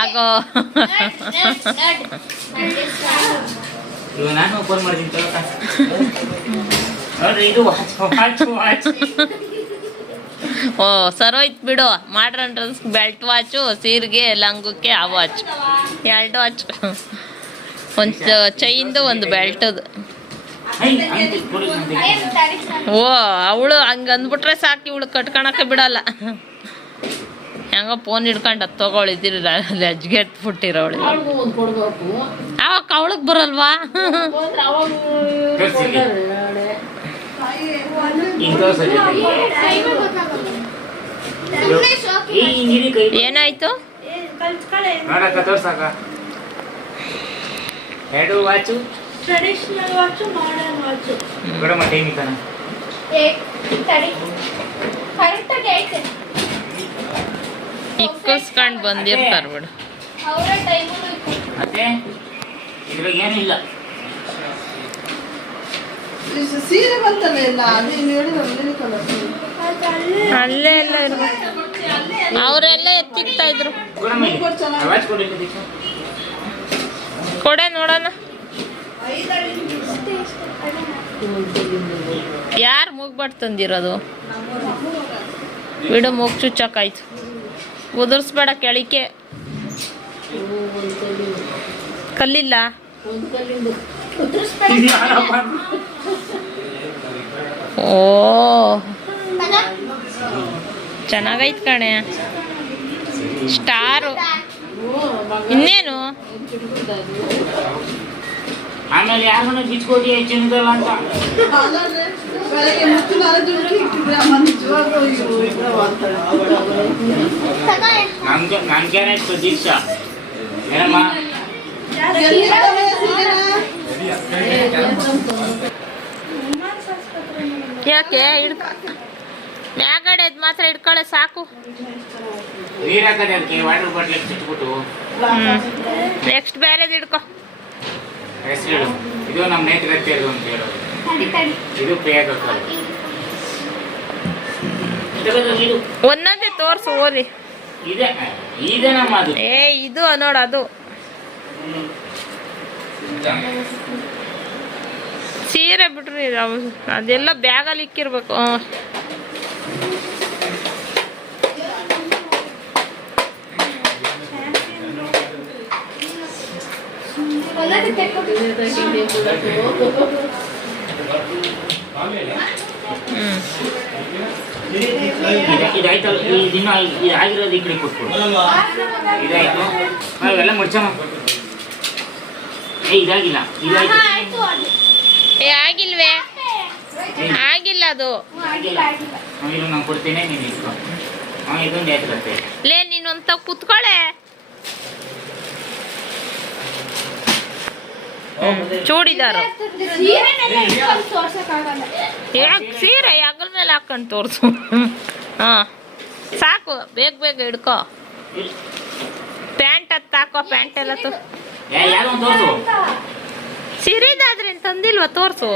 ಆಗೋ ನಾನು ಓಪನ್ ಮಾಡ್ತೀನಿ ನೋಡ್ರಿ, ಇದು ವಾಚ್. ಓ ಸರೋಯ್ತು ಬಿಡು. ಮಾಡ್ರನ್ ಡ್ರೆಸ್ ಬೆಲ್ಟ್ ವಾಚು, ಸೀರೆಗೆ ಲಂಗಕ್ಕೆ ಆ ವಾಚ್, 2 ವಾಚ್, ಒಂದು ಚೈನ್ದು ಒಂದು ಬೆಲ್ಟದು. ಓ ಅವಳು ಹಂಗೆ ಅಂದ್ಬಿಟ್ರೆ ಸಾಕು, ಇವಳು ಕಟ್ಕೊಳಕ್ಕೆ ಬಿಡಲ್ಲ. ಹೆಂಗ ಫೋನ್ ಹಿಡ್ಕೊಂಡು ಅದು ತಗೊಳಿದ್ದೀರಿ ಲಜ್ಗೆ ಎತ್ಬಿಟ್ಟಿರೋಳು. ಅವಾಗ ಅವಳಗ್ ಬರಲ್ವಾ? ಏನಾಯ್ತು? Traditional watch, modern watch. ಇಕ್ಕಿಸ್ಕೊಂಡು ಬಂದಿರ್ತಾರ ಬಿಡು. ಏನಿಲ್ಲ, ಸೀರೆ ಬಂತಲ್ಲ ಎಲ್ಲ, ಅಲ್ಲೇ ಎಲ್ಲ ಇರ್ಬೇಕು. ಅವರೆಲ್ಲ ಎತ್ತಿಕ್ತಾ ಇದ್ರು. ಕೊಡೆ ನೋಡೋಣ. ಯಾರು ಮೂಗ್ಬಟ್ ತಂದಿರೋದು? ಬಿಡು, ಮೂಗ್ ಚುಚ್ಚಕ್ಕಾಯ್ತು. ಉದುರ್ಸ್ಬೇಡ ಕೆಳಿಕೆ. ಕಲ್ಲಿಲ್ಲ? ಓ ಚೆನ್ನಾಗೈತ್ ಕಣೆ. ಸ್ಟಾರು. ಇನ್ನೇನು? ಆಮೇಲೆ ಯಾರನ್ನ ಕಿಚ್ಕೋಟಿ ಹೆಚ್ಚಿನದಲ್ಲ ಅಂತ ನನ್ಗೇನೆ ದೀಕ್ಷಾ ಏನಮ್ಮ ಯಾಕೆ ಮ್ಯಾಗಡೆದ್ ಮಾತ್ರ ಹಿಡ್ಕೊಳ್ಳೆ ಸಾಕು. ನೀರ್ ಹಾಕದೆ ಅದಕ್ಕೆ ವಾಟರ್ ಬಾಟ್ಲಿಗೆ ಚುಚ್ಬಿಟ್ಟು ನೆಕ್ಸ್ಟ್ ಬೇರೆದು ಹಿಡ್ಕೊ. ಹೆಸರು ಹೇಳು. ಇದು ನಮ್ಮ ನೇತ್ರತೆ ಅಂತ ಹೇಳೋದು. ಇದು ಪ್ರಿಯಾಕ ಒಂದೊಂದೇ ತೋರ್ಸು ಓದಿ. ಇದೆ ನಮ್ಮ ಅದು. ಇದು ನೋಡ, ಅದು ಸೀರೆ ಬಿಡ್ರಿ, ಅದೆಲ್ಲ ಬ್ಯಾಗಲ್ಲಿ ಇಕ್ಕಿರ್ಬೇಕು. ಇದಾಯ್ತಲ್ಲ, ದಿನ ಆಗಿರೋದು ಈ ಕಡೆ ಕೊಟ್ಕೊಡು. ಇದಾಯ್ತು, ನಾವೆಲ್ಲ ಮುಡ್ಸಮ್ಮ. ಇದಾಗಿಲ್ಲ, ಇದಾಯ್ತು. ಆಗಿಲ್ವೇ? ಆಗಿಲ್ಲ ಅದು. ನಾನು ಕೊಡ್ತೇನೆ, ನೀನು ಇಟ್ಕೊ. ಇದೊಂದು ಯಾತ್ರೆ ಲೇ, ನೀನೊಂತ ಕುತ್ಕೊಳ್ಳೆ. ಚೂಡಿದಾರು ಸೀರೆ ಅಗಲ್ ಮೇಲೆ ಹಾಕೊಂಡು ತೋರ್ಸು. ಹಾ ಸಾಕು, ಬೇಗ ಬೇಗ ಹಿಡ್ಕೊ. ಪ್ಯಾಂಟ್ ಹತ್ತಾಕೋ, ಪ್ಯಾಂಟ್ ಎಲ್ಲ ಸೀರೆದಾದ್ರೆ ತಂದಿಲ್ವಾ? ತೋರ್ಸು.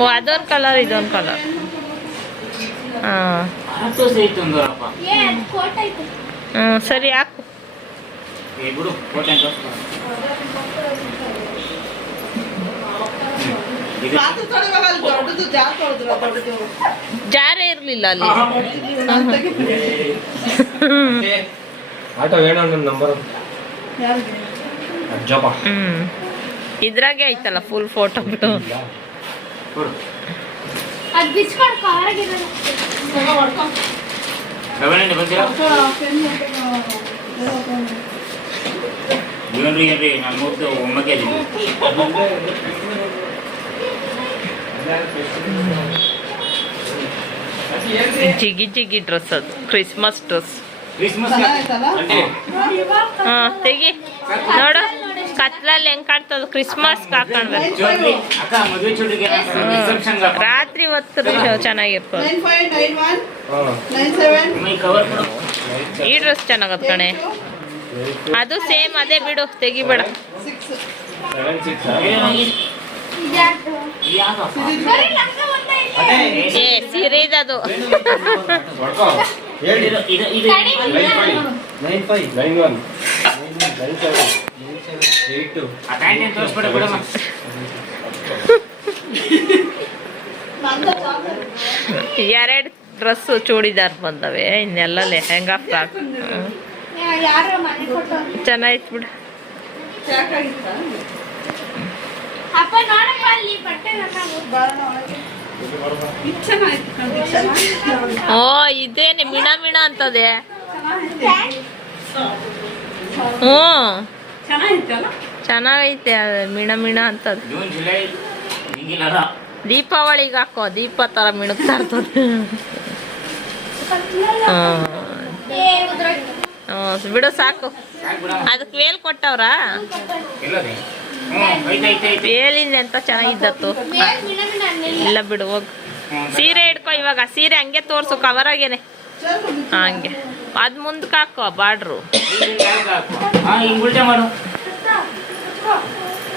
ಓ ಅದೊಂದು ಕಲರ್, ಇದೊಂದು ಕಲರ್. ಹಾ ಸರಿ ಹಾಕು. ಜಾರ ಇರ್ಲಿಲ್ಲ ಅಲ್ಲಿ. ಇದ್ರಾಗೆ ಐತಲ್ಲ ಫುಲ್ ಫೋಟೋ ಬಿಟ್ಟು. ಏನ್ರಿ ನಾನು ಹೋಗ್ತೇವೆ ಒಮ್ಮಗೆ ಜಿಗಿ ಜಿಗಿ ಡ್ರೆಸ್, ಅದು ಕ್ರಿಸ್ಮಸ್ ಡ್ರೆಸ್. ಹಾ ತೆಗಿ ನೋಡು, ಕತ್ಲಲ್ಲಿ ಹೆಂಗ್ ಕಾಣ್ತದ. ಕ್ರಿಸ್ಮಸ್ ಹಾಕೊಂಡ್ಬೇಕು, ರಾತ್ರಿ ಹೊತ್ತು ಚೆನ್ನಾಗಿರ್ತದೆ. ಈ ಡ್ರೆಸ್ ಚೆನ್ನಾಗದ ಕಣೆ. ಅದು ಸೇಮ್ ಅದೇ ಬಿಡು, ತೆಗಿಬೇಡ. ಸೀರೆ ಇದದು. ಆ ಕ್ಯಾಂಟೀನ್ ತೋರಿಸ್ಬಿಡ ಬಿಡಮ್ಮ. ಎರಡು ಡ್ರೆಸ್ಸು ಚೂಡಿದಾರ್ ಬಂದವೆ, ಇನ್ನೆಲ್ಲ ಲೆಹೆಂಗಾ ಫ್ರಾಕ್. ಚೆನ್ನಾಗಿತ್ತು ಬಿಡು. ಓ ಇದೇನೆ ಮಿಣ ಮಿಣ ಅಂತದೆ. ಹ್ಞೂ ಚೆನ್ನಾಗೈತೆ ಅದು ಮಿಣ ಮಿಣ ಅಂತದ. ಜೂನ್ ಜುಲೈ ಹಿಂಗಿಲ್ಲ. ದೀಪಾವಳಿಗೆ ಹಾಕೋ, ದೀಪ ತರ ಮಿಣುಕ್ತಾ ಇರ್ತದೆ. ಬಿಡು ಸಾಕು. ಅದಕ್ಕೆ ವೇಲ್ ಕೊಟ್ಟವ್ರಾ? ವೇಲಿಂದ ಎಂತ ಚೆನ್ನಾಗಿದ್ದತ್ತು. ಇಲ್ಲ ಬಿಡು ಹೋಗು. ಸೀರೆ ಹಿಡ್ಕೊ ಇವಾಗ. ಸೀರೆ ಹಂಗೆ ತೋರ್ಸು ಕವರಾಗೇನೆ. ಹಂಗೆ ಅದ್ ಮುಂದಕ್ಕೆ ಹಾಕೋ ಬಾರ್ಡ್ರು.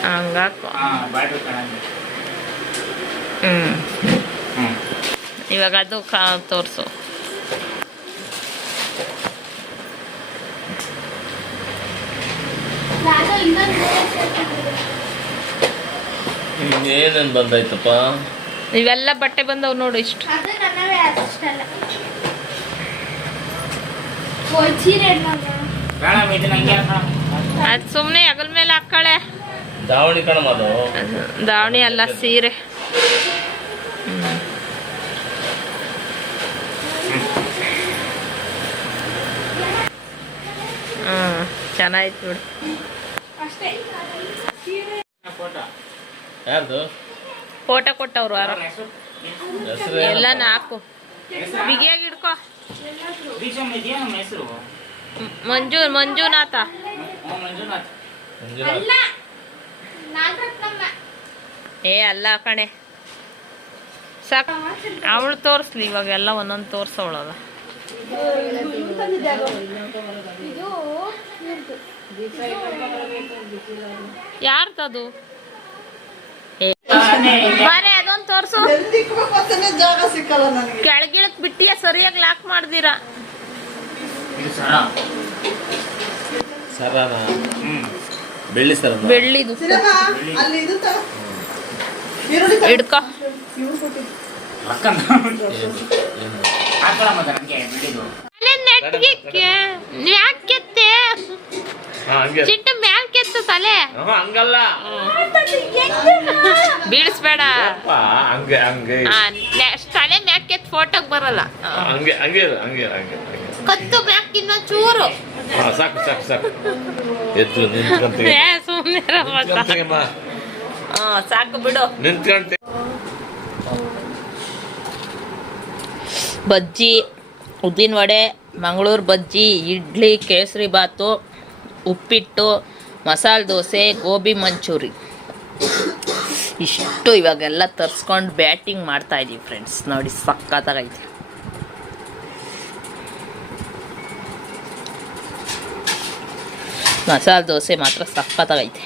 ಹಂಗಾಕೋ. ಇವಾಗ ಅದು ತೋರ್ಸು. ಏನೇನು ಬಂದಾಯ್ತಪ್ಪ? ಇವೆಲ್ಲ ಬಟ್ಟೆ ಬಂದವು ನೋಡು ಇಷ್ಟು. ಅದು ಸುಮ್ಮನೆ ಹೆಗಲ ಮೇಲೆ ಹಾಕಳೆ. ದಾವಣಿ ಕಣಮದು. ದಾವಣಿ ಅಲ್ಲ ಸೀರೆ. ಚೆನ್ನಾಯ್ತು ಬಿಡು. ಯಾರ್ದು ಫೋಟೋ ಕೊಟ್ಟವ್ರು ಯಾರೋ. ಹೆಸರು ಎಲ್ಲ ನಾಲ್ಕು ಬಿಗಿಯಾಗಿ ಹಿಡ್ಕೊ. ಹೆಸರು ಮಂಜುನಾಥ. ಮಂಜುನಾಥ್. ಏ ಅಲ್ಲ ಕಣೆ ಸಾಕು. ಅವಳು ತೋರಿಸ್ಲಿ ಇವಾಗ ಎಲ್ಲ ಒಂದೊಂದು ತೋರ್ಸವಳಲ್ಲ. ಯಾರ್ದದು? ಬಾರೆ ಅದೊಂದು ತೋರ್ಸು. ಜಾಗ ಸಿಕ್ಕಲ್ಲ ನನಗೆ. ಕೆಳಗಿಳಕ್ ಬಿಟ್ಟಿಯ ಸರಿಯಾಗಿ ಲಾಕ್ ಮಾಡ್ದಿರಾ? ಸರನ ಬೆಳ್ಳಿ ಸರ. ಬೆಳ್ಳಿದು ಅಲ್ಲಿ ಇದು ಹಿಡ್ಕೊ. ಚಿಟ್ಟು ಮ್ಯಾಲ್ ಕೆತ್ತು ತಲೆ ಹಂಗಲ್ಲ, ಬೀಳಿಸ್ಬೇಡ. ಹಂಗೆ ಹಂಗೆ ತಲೆ ಮ್ಯಾಕ್ ಕೆತ್ತು ಫೋಟೋಗ್ ಬರಲ್ಲ. ಹಂಗೆ ಹಂಗೆ ಹಂಗೆ ಹಂಗೆ ಕತ್ತು ಮ್ಯಾಕ್ ಇನ್ನ ಚೂರು. ಸಾಕು ಸಾಕು ಸಾಕು. ಎತ್ತು ನಿಂತ್ಕೊಂತ ಸುಮ್ಮನೆ ಸಾಕು ಬಿಡು. ನಿಂತ್ಕೊಂತ. ಬಜ್ಜಿ, ಉದ್ದಿನ ವಡೆ, ಮಂಗಳೂರು ಬಜ್ಜಿ, ಇಡ್ಲಿ, ಕೇಸರಿ ಬಾತು, ಉಪ್ಪಿಟ್ಟು, ಮಸಾಲೆ ದೋಸೆ, ಗೋಬಿ ಮಂಚೂರಿ ಇಷ್ಟು ಇವಾಗೆಲ್ಲ ತರಿಸ್ಕೊಂಡು ಬ್ಯಾಟಿಂಗ್ ಮಾಡ್ತಾ ಇದೀವಿ ಫ್ರೆಂಡ್ಸ್. ನೋಡಿ ಸಕ್ಕತ್ತಾಗೈತೆ. ಮಸಾಲೆ ದೋಸೆ ಮಾತ್ರ ಸಕ್ಕತ್ತಾಗೈತೆ.